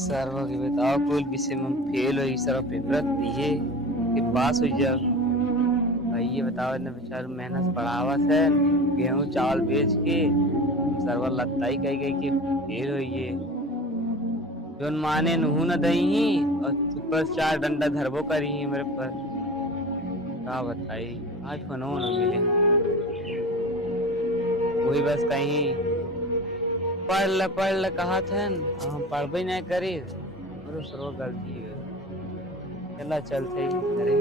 सर्व के बताओ कुल विषय में फेल हो सर पेपर दिए के पास हो जा भाई ये बताओ इतना बेचारा मेहनत बढ़ावत है गेहूं चावल बेच के सर्वर लत्ताई कही गई कि फेल हो ये जोन माने नहू न दही और ऊपर चार डंडा धरबो करी मेरे पर क्या बताई आज फनो न मिले हमका वही बस कहीं पढ़ ल कहा था हम पढ़बे नहीं करी और सर्व गलती है चला चलते घरे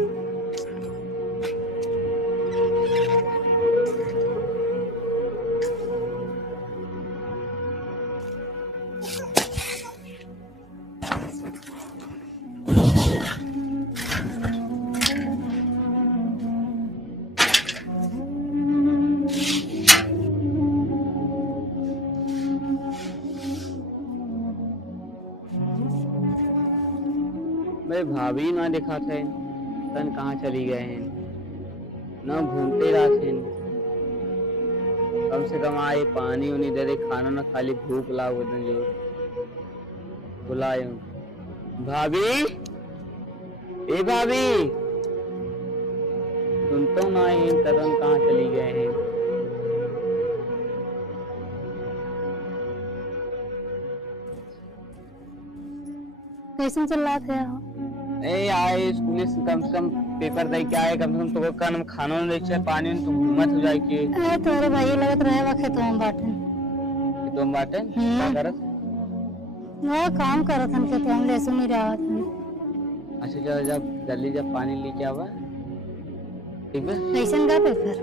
मेरे भाभी ना दिखा थे तन कहाँ चली गए हैं न घूमते रहा थे कम से कम आए पानी उनी दे दे खाना न खाली भूख लाओ जो बुलाए भाभी ए भाभी सुन तो ना इन कदम कहाँ चली गए हैं कैसे चल रहा था? ए आए स्कूल से कम पेपर दे के आए कम से कम तो कन खाना न दे पानी तो घूमत हो जाए के अरे तोरे भाई लगत रहे वा खेतों बाटन तुम बाटे क्या करत मैं काम करत हन खेतों में लेसु नहीं रहत हन। अच्छा जब जल्दी जब पानी लेके आवा ठीक है कैसन का पेपर?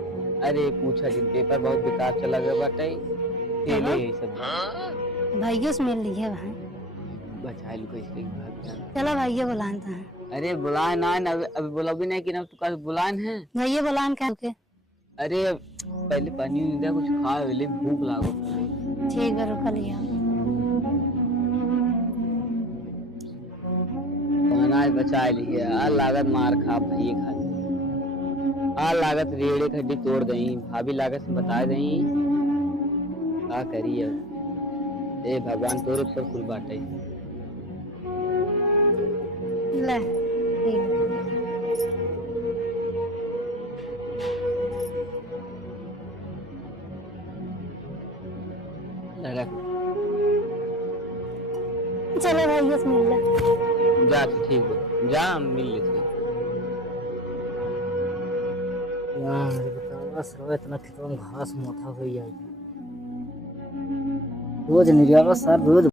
अरे पूछा जिन पेपर बहुत बेकार चला गया बाटे फेल है ये सब भाइयों से मिल लिए भाई बचा लू कैसे भाग जाना चलो भाइयों बुलाता है। अरे बुलाए ना अभी बोला भी नहीं कि ना तू कल बुलान है भाइयों बुलान क्या के? अरे पहले पानी दे कुछ खा ले भूख लागो ठीक है रुक लिया अनाज बचा लिए आ लागत मार खा भैया खा आ लागत रेड़े खड्डी तोड़ दई भाभी लागत से बता दई का करिए ए भगवान तोरे पर कुल बाटे ले ठीक लड़क चलो भाइयों से मिल ले जा तो ठीक है जा मिल लेते यार बतावा सर्व इतना खेतों में घास मोटा हो जाए रोज नहीं सर रोज